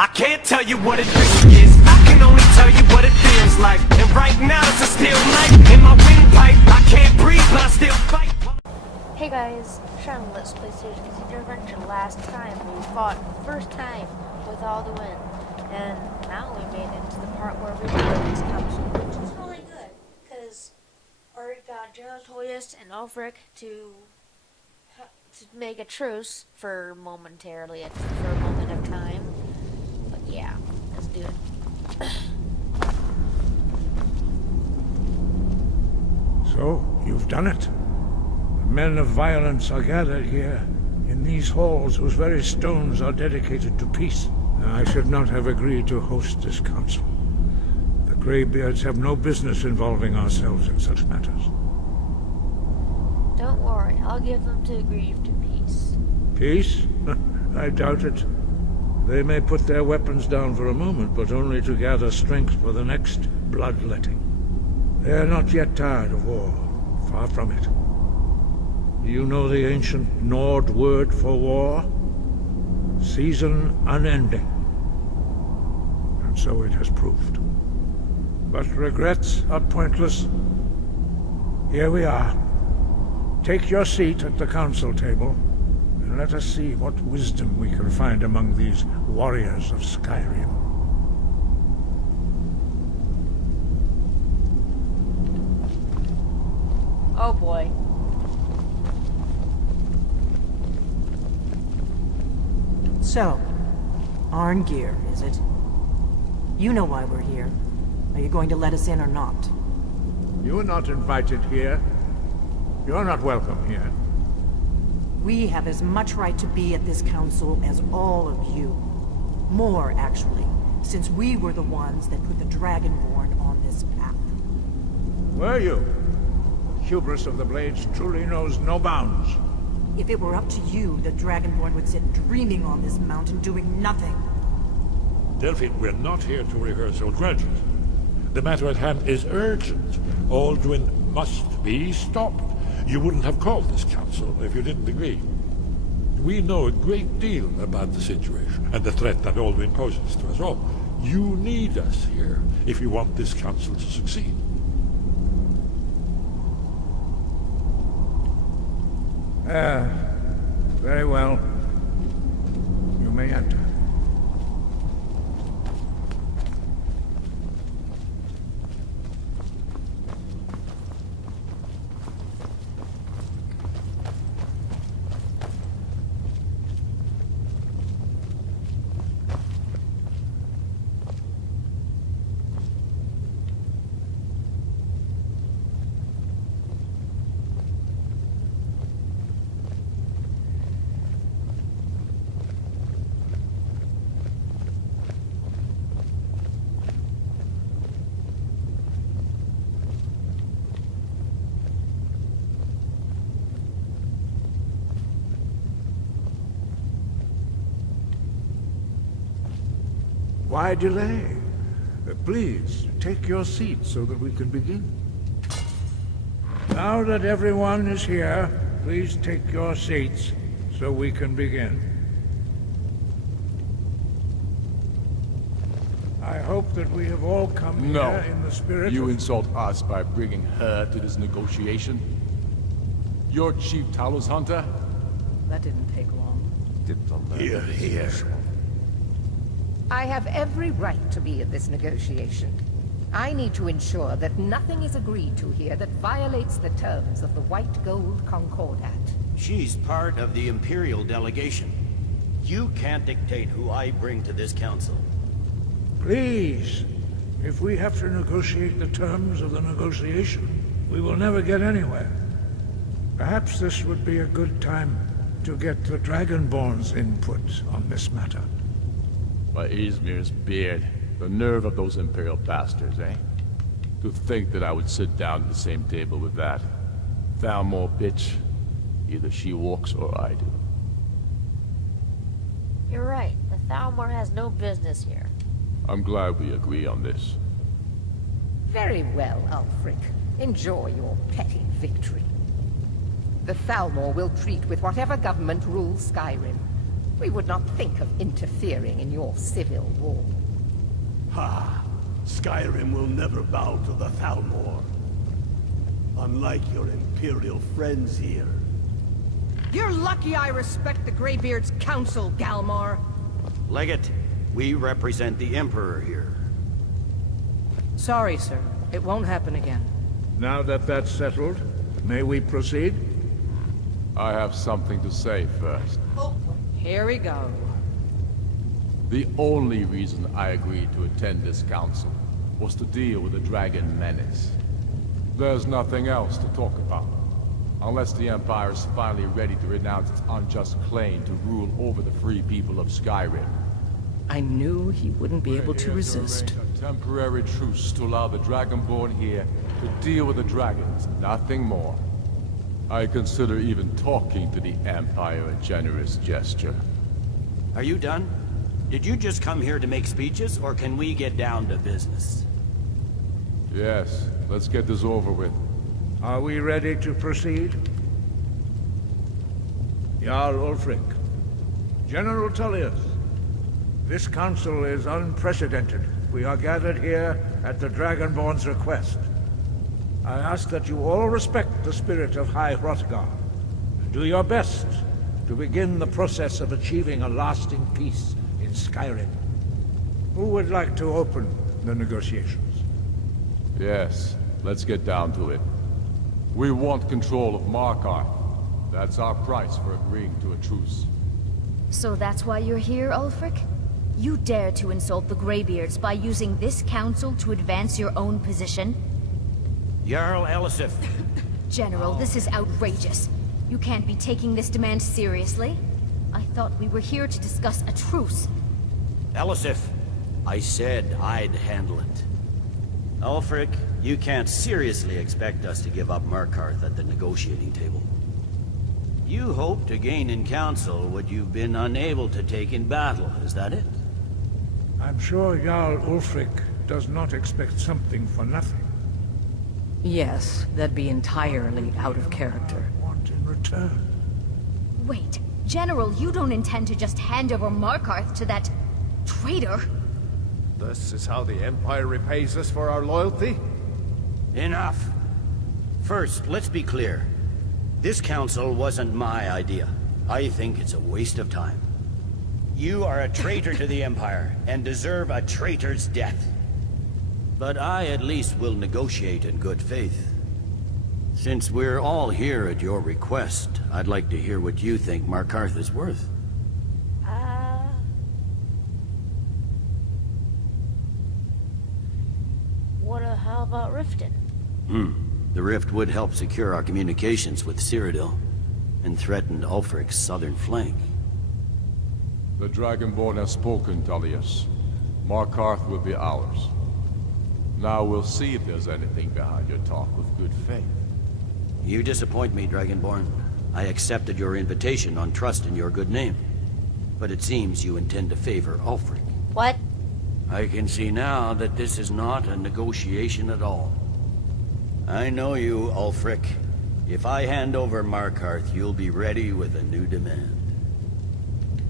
I can't tell you what it really is. I can only tell you what it feels like. And right now it's a still night in my windpipe. I can't breathe, but I still fight. Hey guys, Sean, let's play Station's Adventure. Last time we fought first time with alduin, and now we made it to the part where we built this council, which is really good, because Art got Geratoyus and Ulfric to make a truce for momentarily, for a moment of time. But yeah, let's do it. So, you've done it. The men of violence are gathered here, in these halls whose very stones are dedicated to peace. I should not have agreed to host this council. The Greybeards have no business involving ourselves in such matters. Don't worry, I'll give them to agree to peace. Peace? I doubt it. They may put their weapons down for a moment, but only to gather strength for the next bloodletting. They are not yet tired of war. Far from it. Do you know the ancient Nord word for war? Season unending. And so it has proved. But regrets are pointless. Here we are. Take your seat at the council table, and let us see what wisdom we can find among these warriors of Skyrim. Oh boy. So, Arngeir, is it? You know why we're here. Are you going to let us in or not? You are not invited here. You're not welcome here. We have as much right to be at this council as all of you. More, actually, since we were the ones that put the Dragonborn on this path. Were you? The hubris of the Blades truly knows no bounds. If it were up to you, the Dragonborn would sit dreaming on this mountain doing nothing. Delphine, we're not here to rehearse old grudges. The matter at hand is urgent. Alduin must be stopped. You wouldn't have called this council if you didn't agree. We know a great deal about the situation and the threat that Alduin poses to us all. You need us here if you want this council to succeed. Very well. You may enter. Why delay? Please, take your seat so that we can begin. Now that everyone is here, please take your seats so we can begin. I hope that we have all come here in the spirit You of... insult us by bringing her to this negotiation? You're Chief Talos Hunter? That didn't take long. Here, here. I have every right to be at this negotiation. I need to ensure that nothing is agreed to here that violates the terms of the White Gold Concordat. She's part of the Imperial delegation. You can't dictate who I bring to this council. Please, if we have to negotiate the terms of the negotiation, we will never get anywhere. Perhaps this would be a good time to get the Dragonborn's input on this matter. By Izmir's beard. The nerve of those Imperial bastards, eh? To think that I would sit down at the same table with that. Thalmor bitch. Either she walks or I do. You're right, the Thalmor has no business here. I'm glad we agree on this. Very well, Ulfric. Enjoy your petty victory. The Thalmor will treat with whatever government rules Skyrim. We would not think of interfering in your civil war. Ha! Skyrim will never bow to the Thalmor. Unlike your Imperial friends here. You're lucky I respect the Greybeard's counsel, Galmar. Legate, we represent the Emperor here. Sorry, sir. It won't happen again. Now that that's settled, may we proceed? I have something to say first. Here we go. The only reason I agreed to attend this council was to deal with the Dragon Menace. There's nothing else to talk about. Unless the Empire is finally ready to renounce its unjust claim to rule over the free people of Skyrim. I knew he wouldn't be able to resist. A temporary truce to allow the Dragonborn here to deal with the dragons, nothing more. I consider even talking to the Empire a generous gesture. Are you done? Did you just come here to make speeches, or can we get down to business? Yes, let's get this over with. Are we ready to proceed? Jarl Ulfric, General Tullius, this council is unprecedented. We are gathered here at the Dragonborn's request. I ask that you all respect the spirit of High Hrothgar, and do your best to begin the process of achieving a lasting peace in Skyrim. Who would like to open the negotiations? Yes, let's get down to it. We want control of Markarth. That's our price for agreeing to a truce. So that's why you're here, Ulfric? You dare to insult the Greybeards by using this council to advance your own position? Jarl Elisif. General, this is outrageous. You can't be taking this demand seriously. I thought we were here to discuss a truce. Elisif, I said I'd handle it. Ulfric, you can't seriously expect us to give up Markarth at the negotiating table. You hope to gain in council what you've been unable to take in battle, is that it? I'm sure Jarl Ulfric does not expect something for nothing. Yes, that'd be entirely out of character. Want in return? Wait, General, you don't intend to just hand over Markarth to that traitor? This is how the Empire repays us for our loyalty? Enough. First, let's be clear. This council wasn't my idea. I think it's a waste of time. You are a traitor to the Empire, and deserve a traitor's death. But I at least will negotiate in good faith. Since we're all here at your request, I'd like to hear what you think Markarth is worth. How about Riften? The rift would help secure our communications with Cyrodiil, and threatened Ulfric's southern flank. The Dragonborn has spoken, Tullius. Markarth will be ours. Now we'll see if there's anything behind your talk with good faith. You disappoint me, Dragonborn. I accepted your invitation on trust in your good name. But it seems you intend to favor Ulfric. What? I can see now that this is not a negotiation at all. I know you, Ulfric. If I hand over Markarth, you'll be ready with a new demand.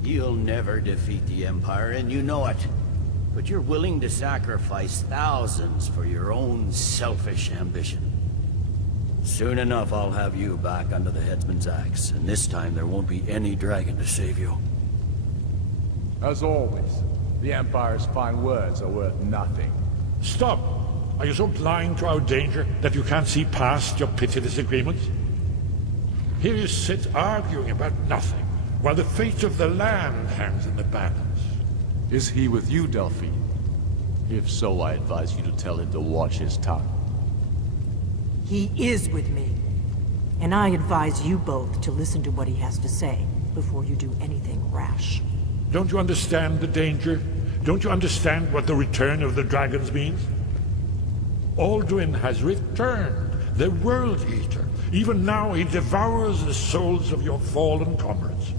You'll never defeat the Empire, and you know it. But you're willing to sacrifice thousands for your own selfish ambition. Soon enough, I'll have you back under the headsman's axe, and this time there won't be any dragon to save you. As always, the Empire's fine words are worth nothing. Stop! Are you so blind to our danger that you can't see past your petty disagreements? Here you sit arguing about nothing, while the fate of the land hangs in the balance. Is he with you, Delphine? If so, I advise you to tell him to watch his tongue. He is with me. And I advise you both to listen to what he has to say before you do anything rash. Don't you understand the danger? Don't you understand what the return of the dragons means? Alduin has returned, the World Eater. Even now he devours the souls of your fallen comrades.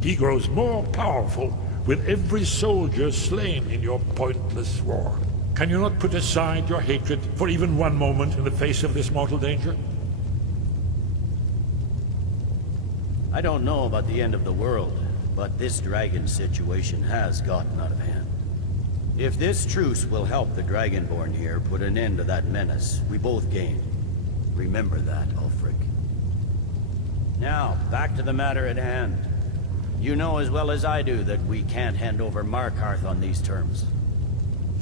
He grows more powerful with every soldier slain in your pointless war. Can you not put aside your hatred for even one moment in the face of this mortal danger? I don't know about the end of the world, but this dragon situation has gotten out of hand. If this truce will help the Dragonborn here put an end to that menace, we both gain. Remember that, Ulfric. Now, back to the matter at hand. You know as well as I do that we can't hand over Markarth on these terms.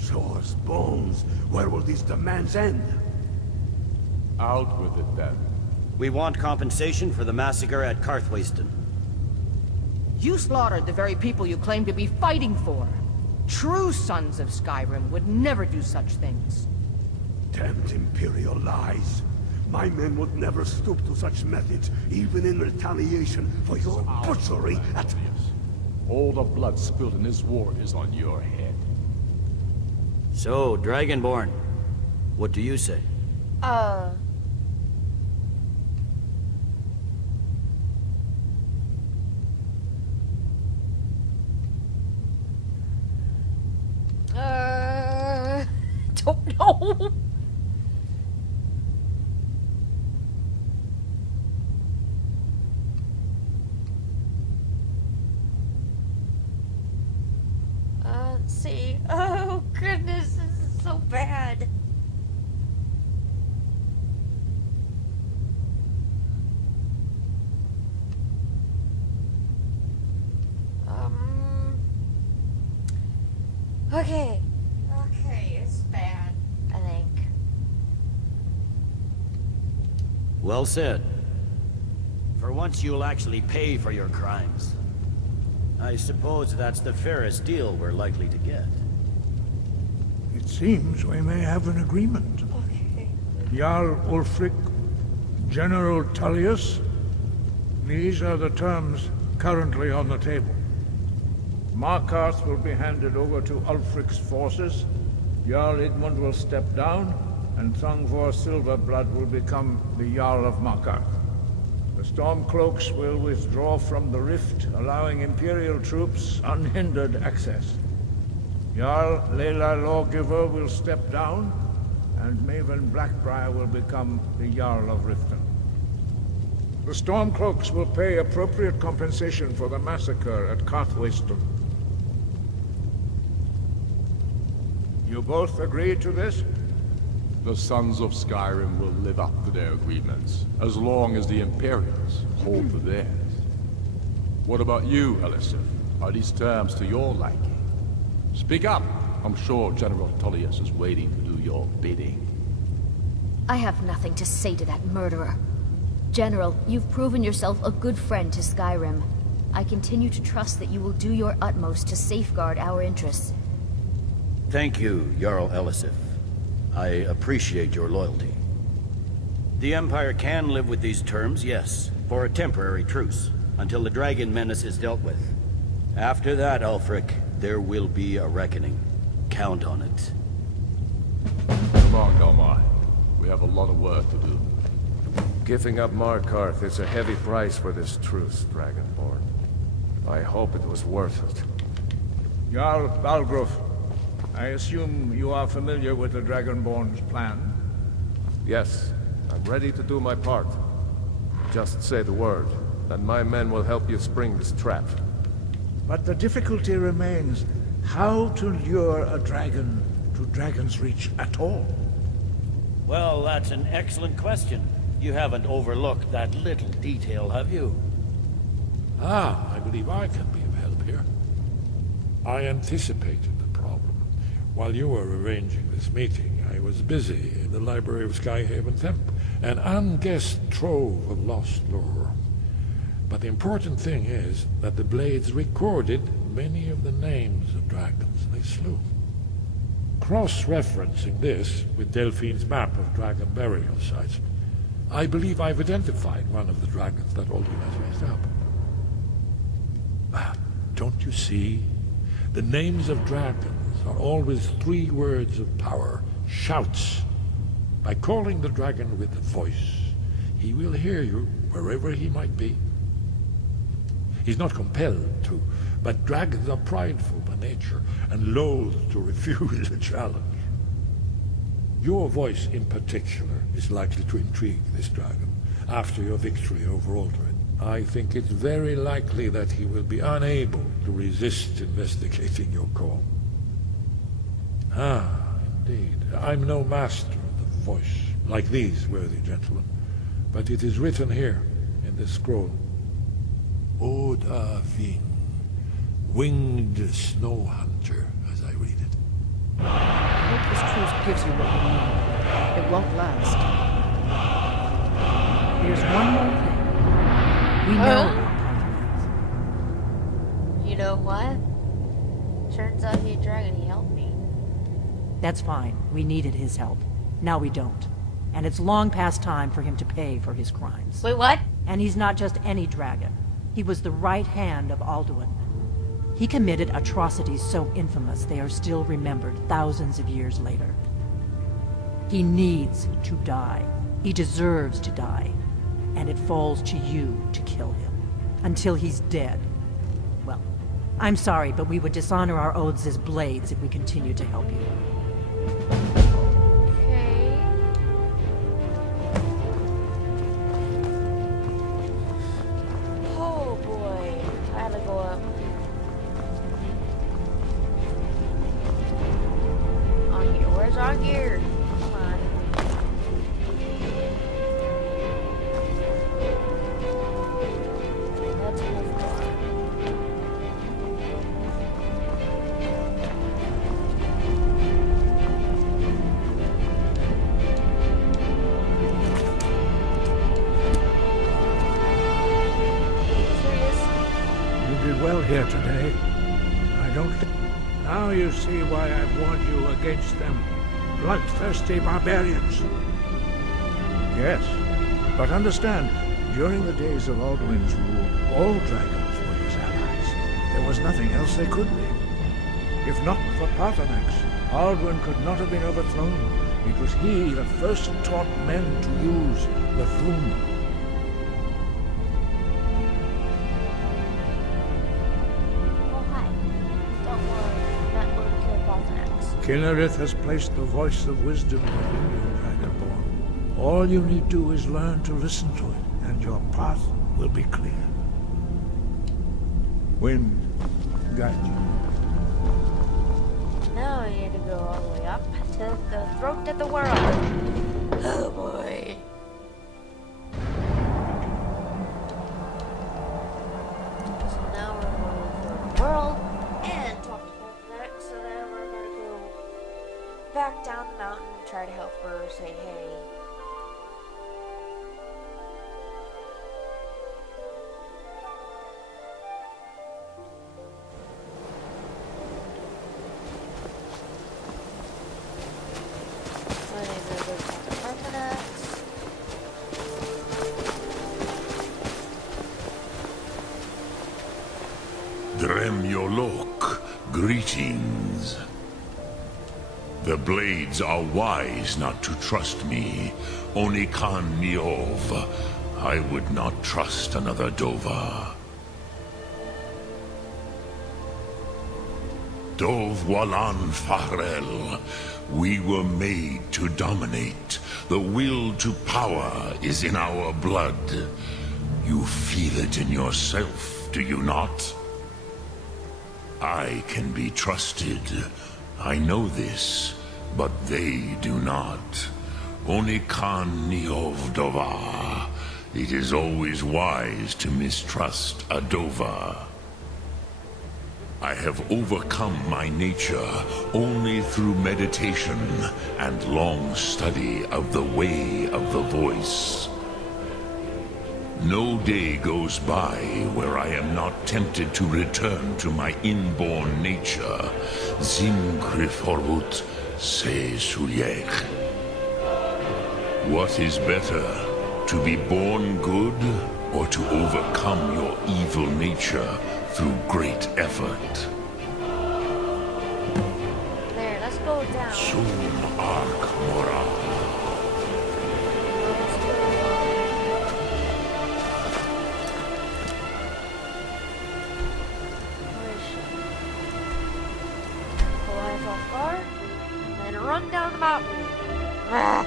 Show us bones. Where will these demands end? Out with it, then. We want compensation for the massacre at Karthwasten. You slaughtered the very people you claim to be fighting for. True sons of Skyrim would never do such things. Damned Imperial lies. My men would never stoop to such methods, even in retaliation for your butchery at... All the blood spilled in this war is on your head. So, Dragonborn, what do you say? Don't know. Let's see. Oh goodness, this is so bad. Okay. Okay, it's bad, I think. Well said. For once you'll actually pay for your crimes. I suppose that's the fairest deal we're likely to get. It seems we may have an agreement. Okay. Jarl Ulfric, General Tullius, these are the terms currently on the table. Markarth will be handed over to Ulfric's forces, Jarl Igmund will step down, and Thongvor Silverblood will become the Jarl of Markarth. The Stormcloaks will withdraw from the rift, allowing Imperial troops unhindered access. Jarl Leila Lawgiver will step down, and Maven Blackbriar will become the Jarl of Riften. The Stormcloaks will pay appropriate compensation for the massacre at Karthwasten. You both agree to this? The Sons of Skyrim will live up to their agreements, as long as the Imperials hold to theirs. What about you, Elisif? Are these terms to your liking? Speak up! I'm sure General Tullius is waiting to do your bidding. I have nothing to say to that murderer. General, you've proven yourself a good friend to Skyrim. I continue to trust that you will do your utmost to safeguard our interests. Thank you, Jarl Elisif. I appreciate your loyalty. The Empire can live with these terms, yes, for a temporary truce, until the dragon menace is dealt with. After that, Ulfric, there will be a reckoning. Count on it. Come on, Galmar. We have a lot of work to do. Giving up Markarth is a heavy price for this truce, Dragonborn. I hope it was worth it. Jarl Balgruf, I assume you are familiar with the Dragonborn's plan? Yes, I'm ready to do my part. Just say the word, and my men will help you spring this trap. But the difficulty remains how to lure a dragon to Dragon's Reach at all. Well, that's an excellent question. You haven't overlooked that little detail, have you? I believe I can be of help here. I anticipated the problem. While you were arranging this meeting, I was busy in the library of Skyhaven Temple, an unguessed trove of lost lore. But the important thing is that the Blades recorded many of the names of dragons they slew. Cross-referencing this with Delphine's map of dragon burial sites, I believe I've identified one of the dragons that Alduin has raised up. Don't you see? The names of dragons are always 3 words of power, shouts. By calling the dragon with a voice, he will hear you wherever he might be. He's not compelled to, but dragons are prideful by nature and loath to refuse a challenge. Your voice in particular is likely to intrigue this dragon after your victory over Alduin. I think it's very likely that he will be unable to resist investigating your call. Ah, indeed. I'm no master of the voice, like these worthy gentlemen, but it is written here in this scroll. Odavin, winged snow hunter, as I read it. I hope this truce gives you what you need. It won't last. Here's one more thing. We know about Alduin. You know what? Turns out he a dragon, he helped me. That's fine. We needed his help. Now we don't. And it's long past time for him to pay for his crimes. Wait, what? And he's not just any dragon. He was the right hand of Alduin. He committed atrocities so infamous they are still remembered thousands of years later. He needs to die. He deserves to die. And it falls to you to kill him. Until he's dead. Well, I'm sorry, but we would dishonor our oaths as blades if we continued to help you. Okay. Oh boy. I had to go up. On here. Where's our gear? Come on. Let's move on. You did well here today. I don't think... Now you see why I've warned you against them. Bloodthirsty barbarians. Yes, but understand, during the days of Alduin's rule, all dragons were his allies. There was nothing else they could be. If not for Paarthurnax, Alduin could not have been overthrown. It was he that first taught men to use the Thum. Oh, hi. Don't worry. I'm not going to kill Paarthurnax. Kinnereth has placed the voice of wisdom within you, Dragonborn. All you need do is learn to listen to it, and your path will be clear. Wind, guide you. Now we need to go all the way up to the throat of the world. Oh boy. So now we're going for the world and talk to Paarthurnax. So then we're going to go back down the mountain and try to help her, say hey. So then we're going to go talk to Paarthurnax. Dremyolok, greetings. The blades are wise not to trust me. Onikan Niov. I would not trust another Dova. Dov Walan Farel. We were made to dominate. The will to power is in our blood. You feel it in yourself, do you not? I can be trusted. I know this, but they do not. Onikan Niov Dova. It is always wise to mistrust a Dova. I have overcome my nature only through meditation and long study of the way of the voice. No day goes by where I am not tempted to return to my inborn nature. Zimgriforut se Suyek. What is better, to be born good or to overcome your evil nature through great effort? There, let's go down. Sum Ark Mora. Let's go. Where is she? Fly so far, and run down the mountain. Ah.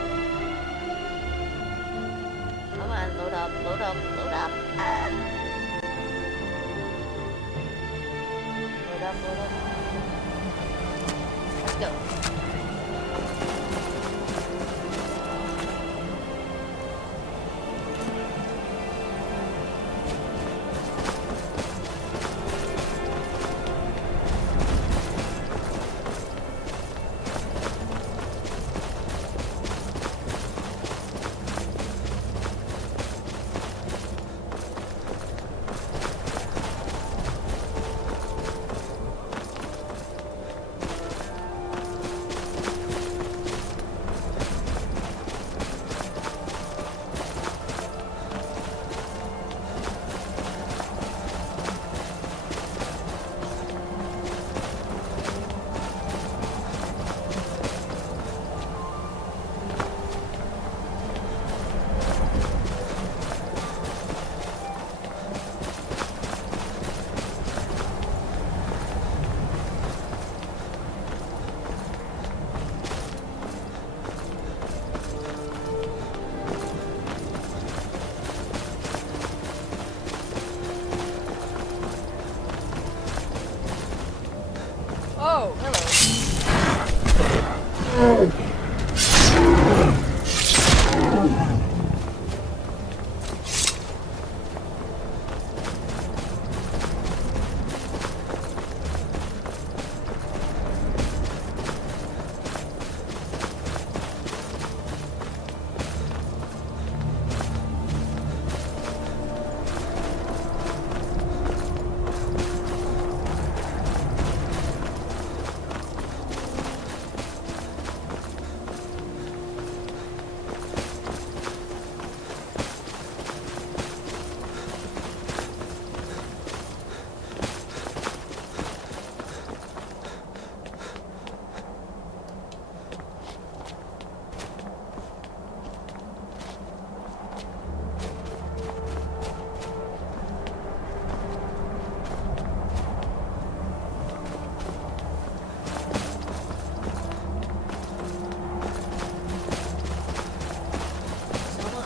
Come on, load up. Load up, load up. Ah. Load up, load up. Let's go. Oh, hello.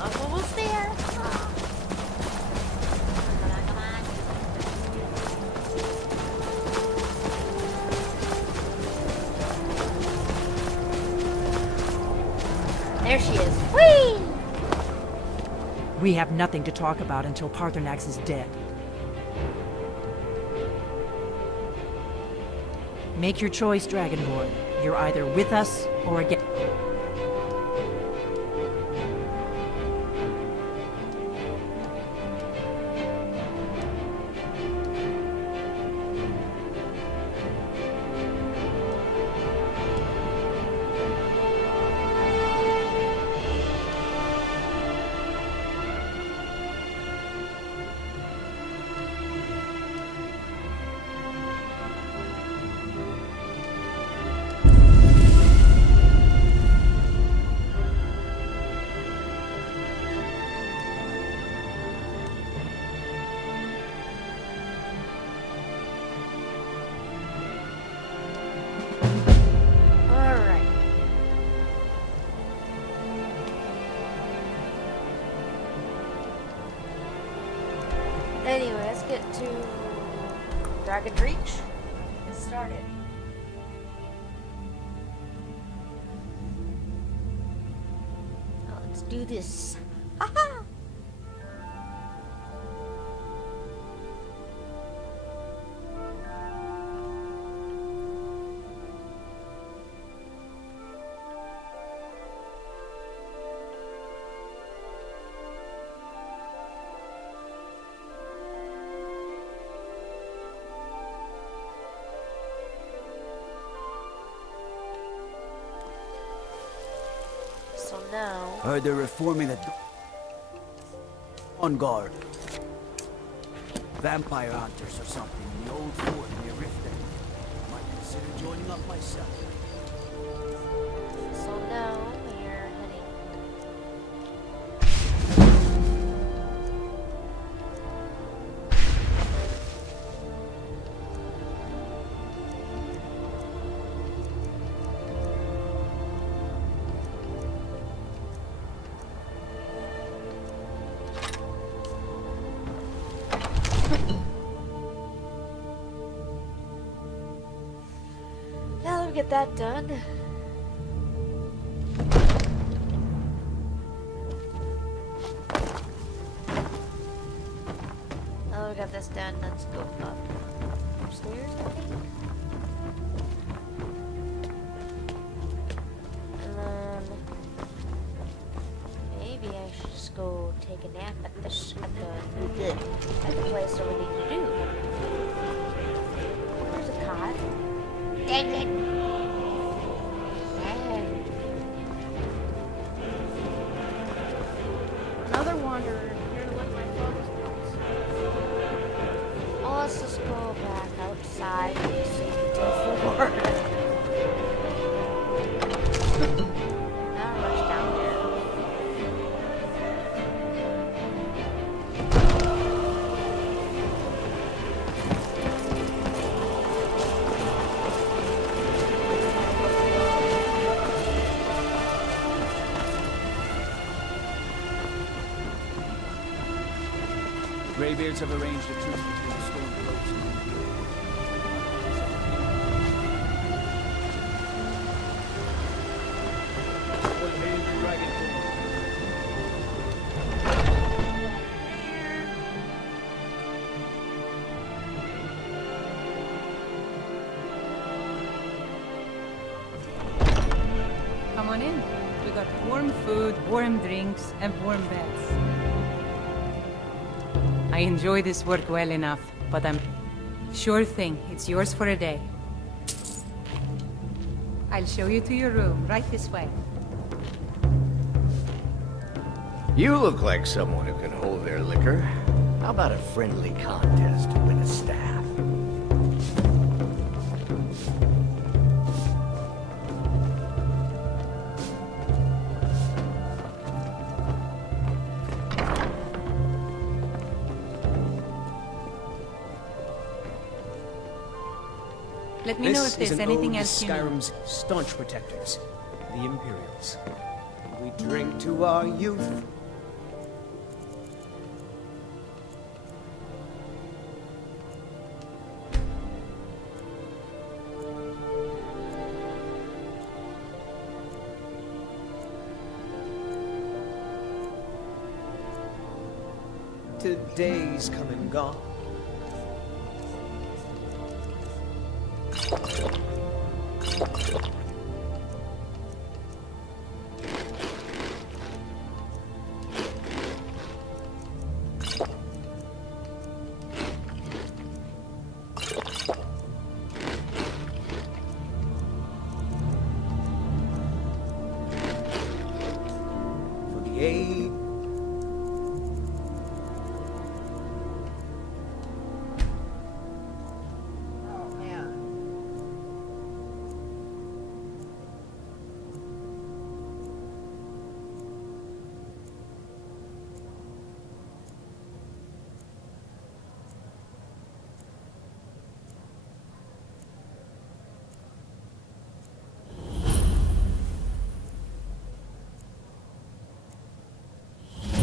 I'm almost there. Come on, come on. There she is. Whee! We have nothing to talk about until Paarthurnax is dead. Make your choice, Dragonborn. You're either with us or against. Alright. Anyway, let's get to Dragon Reach. Get started. Now let's do this. Haha! So now, Heard they're reforming the on guard. Vampire hunters or something in the old fort near Riften. Might consider joining up myself. so now we're heading. get that done. Now that we got this done, let's go up upstairs, I think. And then maybe I should just go take a nap at the place that we need to do. There's a cot. Dang it! Another wanderer here to lick my father's boots. Well, let's just go back outside and see the floor. Now rush down there. Greybeards have arranged a truce between the Stormcloaks and Will hail the dragon. Come on in. We got warm food, warm drinks, and warm beds. I enjoy this work well enough, but I'm... Sure thing, it's yours for a day. I'll show you to your room, right this way. You look like someone who can hold their liquor. How about a friendly contest to win a staff? Let me know if there's anything else you need. Skyrim's staunch protectors, the Imperials. We drink to our youth. Today's come and gone. For the aid.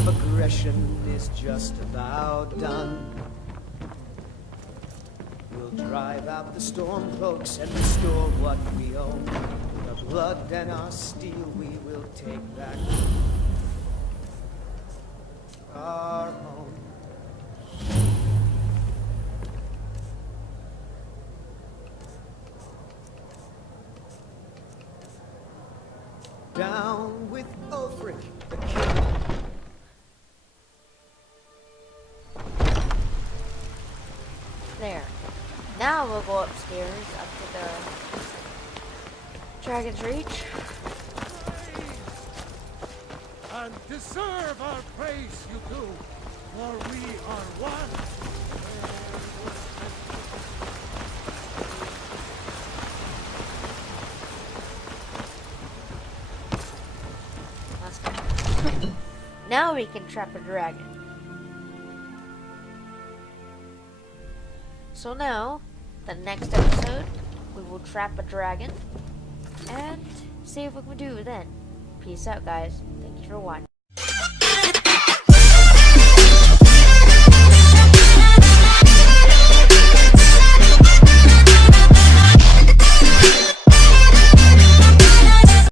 Aggression is just about done. We'll drive out the Stormcloaks and restore what we own. Our blood and our steel we will take back our home. Down with Ulfric, the king. There. Now we'll go upstairs up to the Dragon's Reach. And deserve our praise, you do, for we are one. Let's go. Now we can trap a dragon. So now, the next episode, we will trap a dragon and see if we can do it then. Peace out, guys. Thank you for watching.